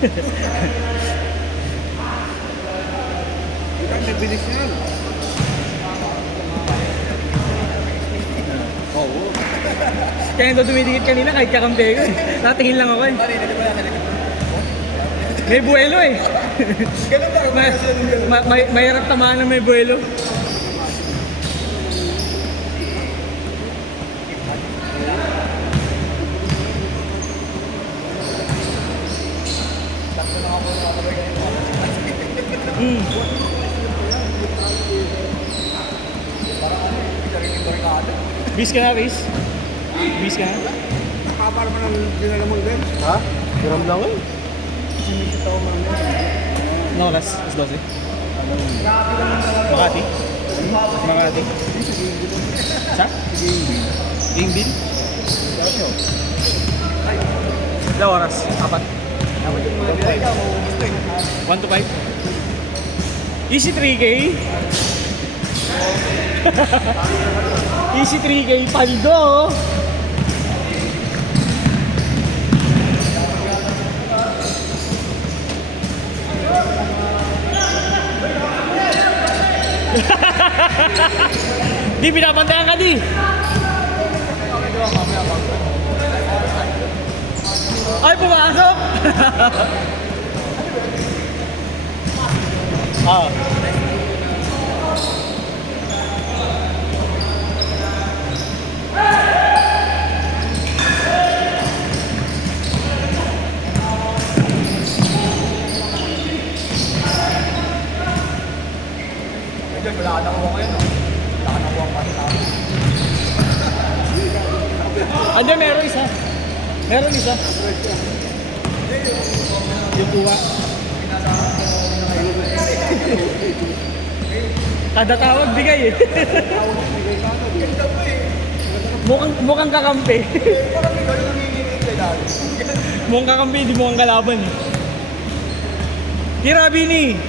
Ang bilis yan. Oo. Kaya ito dumidikit kanina kahit kakampi ko eh. Natingin lang ako eh. May buwelo eh. Ganun ba? Mahirap tamaan ng may buwelo. Bis ka na, Bis? Bis ka na? Nakapara pa ng dinalamang din. Ha? Hiram lang eh. Ano oras? Is 12? Makati? Makati? Sa? Game bill? Ilang oras? Apat? 1 to 5? Easy 3K? Easy 3K, paldo! Di, pinapantayan ka di! Ay, pumasok! Ah. Wala ka nakuha ngayon, no? Wala ka nakuha pa sa akin. Ando, meron isa. Meron isa. Yung kuha. Kada tawag bigay eh. Mukhang kakampi. Mukhang kakampi, di mukhang kalaban eh. Tira, Bini!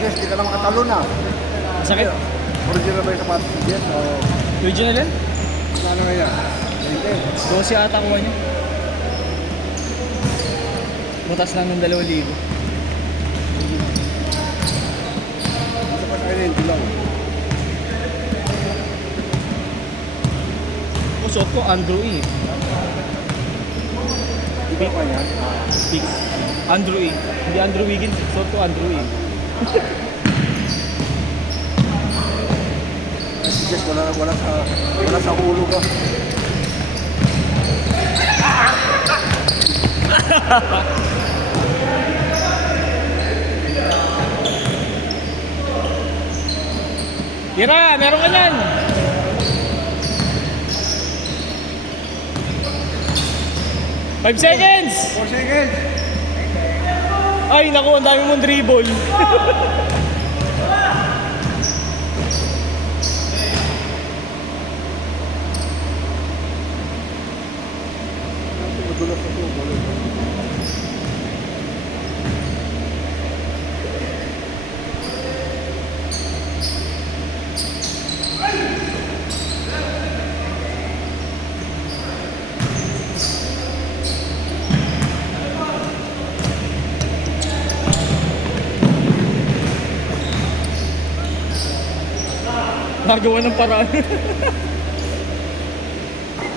Yes, di ka na makatalo na. Sakit. Original ba yung sapatos ni Jess? O Original yan? ano nga yan? Hindi. 12 ata kuha niya. Butas lang ng 2,000. Isa pa sa kanya yung dilaw. Suot ko Andrew E. Iba pa yan? Big. Andrew E. Hindi Andrew Wiggins. Suot ko Andrew E. Si Jess, wala sa ulo ka. Tira, meron ka niyan. Five seconds! 4 seconds! Ay, naku, ang dami mong dribble. Madulas na ito. Nagawa ng paraan.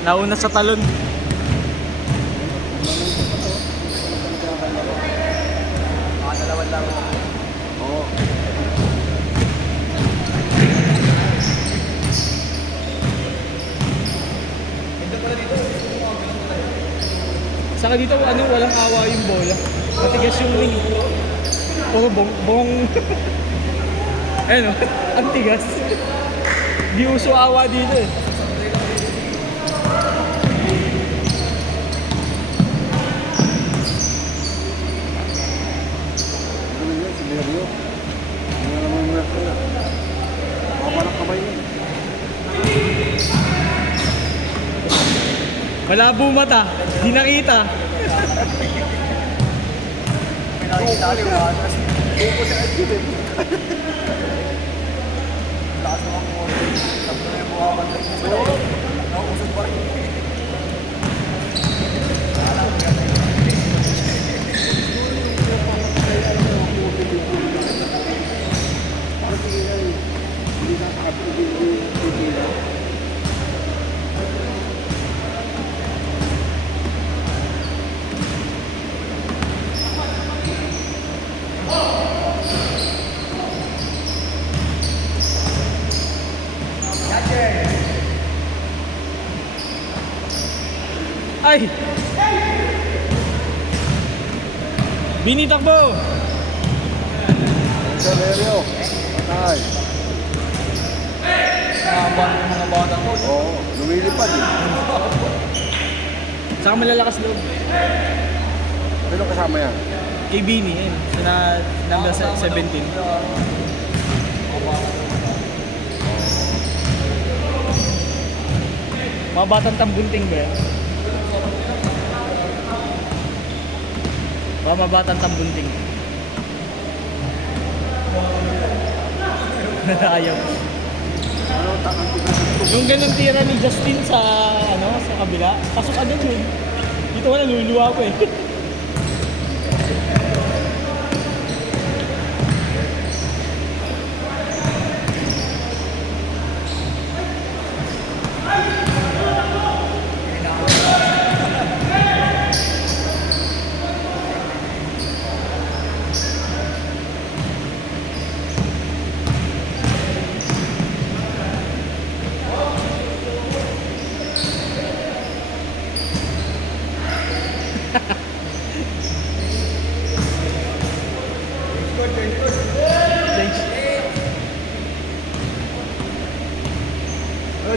Nauna sa talon. Dalawan lang. Oo. Saka dito, walang awa yung bola. Matigas yung wing. Puro bong. Ayun o, ang tigas. Di uso awa dito eh. Ano yun? Si Lerio. Ano naman muna sila? Baka parang kamay yun. Malabo mata. Di nakita. May nakikita ko yung atas. Buko sa edge eh. Lakas naman mo. Sabi na yung mukha ka doon. Nakusog pa rin. Hindi ka kapit. Ay! Bini, takbo! Saverio. Patay. Nakabang yung mga bata ko. Oo. Lumilipad eh. Saka malalakas loob. Sino kasama yan? Kay Bini, yun. Sa number 17. Mga batang tambunting ba yan? Mga batang tambunting. Ayaw. Ano, takang Yung ganun tira ni Justin sa sa kabila, pasok agad yun. Dito wala, luluwa ko eh.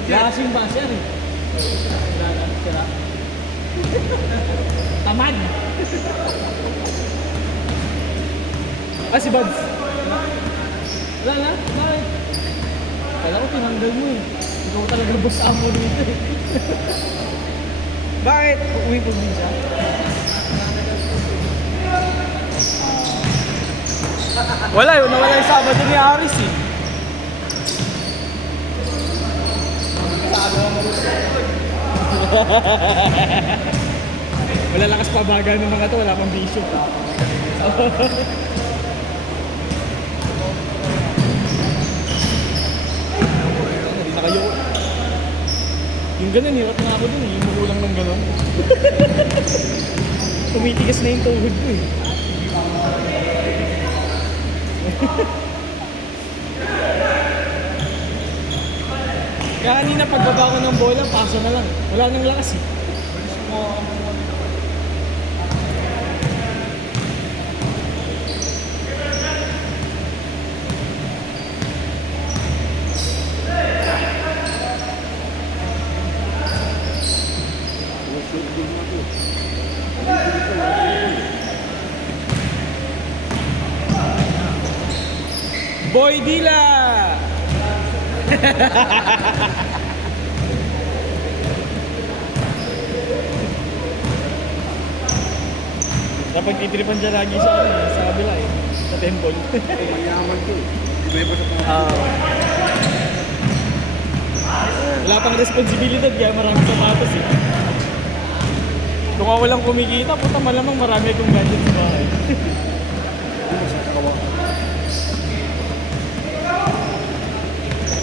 Lasing ba siya eh? Sira. Tamad. Si Buds. Wala na? Bakit? Kala ko tinanggal mo eh. Ikaw talaga boss amo dito eh. Bakit? Uuwi po din siya. Wala yun, nawala yung Sabado ni Aris eh. Wala lakas pabaga ng mga to, wala pang bisyo. Hindi na kayo. Yung ganun, hirap na ako dun eh. Yung magulang ng ganun. Tumitigas na yung tuhod ko eh. Kaya kanina pagbaba ko ng bola, paso na lang. Wala nang lakas eh. Boy Dila! Dapat titripan siya lagi sa kabila eh. Sa temple. Mayaman to eh. Iba-iba sa pangalan. Wala pang responsibilidad kaya marami sapatos eh. Kung ako walang kumikita, puta malamang marami akong gadget sa bahay. Hindi mo sasakawa.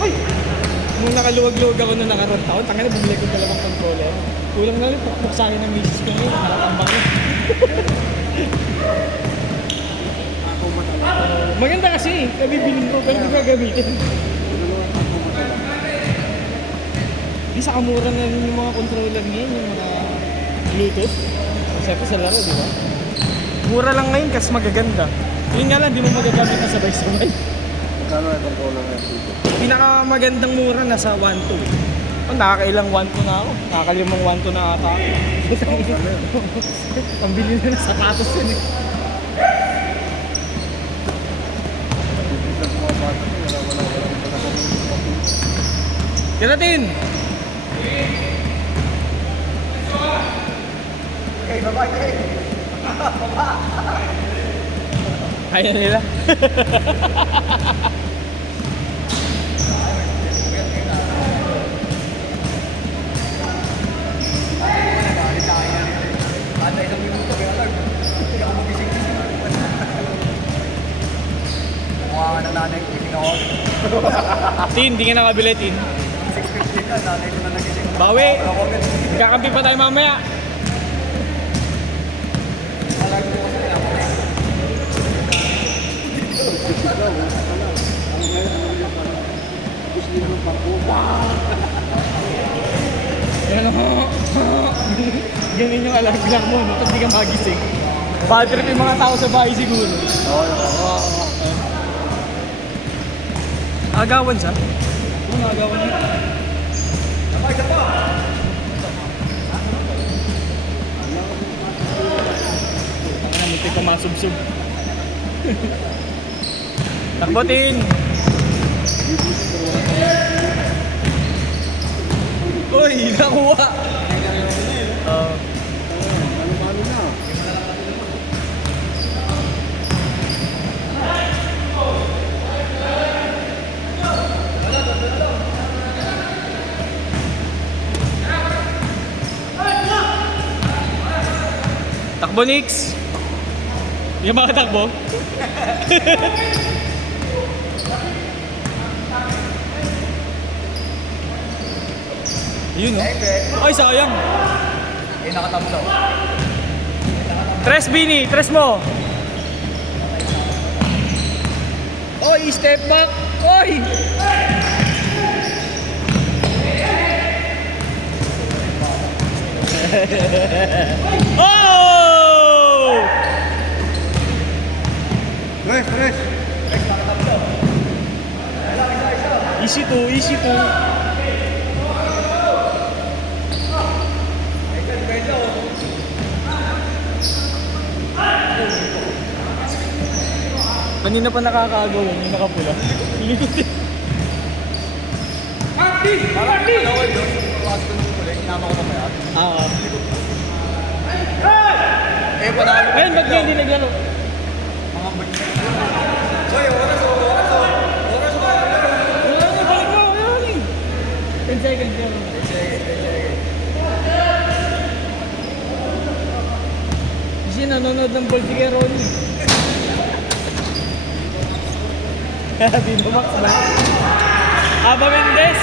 Uy! Nung nakaluwag-luwag ako na nakarang taon, tangina bumili ko dalawang controller. Kulang na rin, pukpuk sa akin ng misis ko ngayon, nakatambang na. Ako matala. Maganda kasi, nabibiling ko, pero hindi ko gagamitin. Ako matala. Di sa kamura na rin yung mga controller ngayon, yung mga Bluetooth. Siyempre sa laro, di ba? Mura lang ngayon kasi magaganda. Yun nga lang, di mo magagamit na sabay-sabay. Magkano na itong kulang na dito? Pinakamagandang mura nasa 1.2 eh. Oh, nakakailang 1.2 na ako. Nakakalimang 1.2 na ata ako. Ang bili na ng sapatos yun eh. Bibigyan sa mga bata ko, wala Kiratin! Kaya nila. Kada isang minuto kaya lang. Hindi ako magising-gising. Mukha nga ng nanay ko, tinawag. Tin, di ka nakabili, Tin. 6:50 ka, nanay ko na nagising. Bawi! Ako agad. Kakampi pa tayo mamaya. Alam ko kasi na ako. Yan o. Ganyan yung alarm mo, no? Tapos di ka magising. Bad trip yung mga tao sa bahay siguro. Agawan siya? Oo, agawan niya. Ang munti ko masubsub. Takbotin! Uy, nakuha! Ano na? Takbo, Nix! Hindi ka makatakbo? Yun, oh. Ay, sayang! Eh, nakatamlaw. Tres, Bini! Tres mo! Oy, step back! Oy! Oh! Fresh, fresh! Easy to, easy to. Kanina pa nakakagawa yung nakapula. Likod din. Parang tinawag yun. Pagkas ko nung muli, inama ko mamaya. Oo. Eh, panalo. Ngayon, ba't ngayon hindi naglaro? Mga balik. Hoy, oras. Oras ba? Wala na, balik mo. Wala na. 10 seconds yun. Kasi nanonood ng ball si Ronnie. Dito Max ba? Aba Mendez!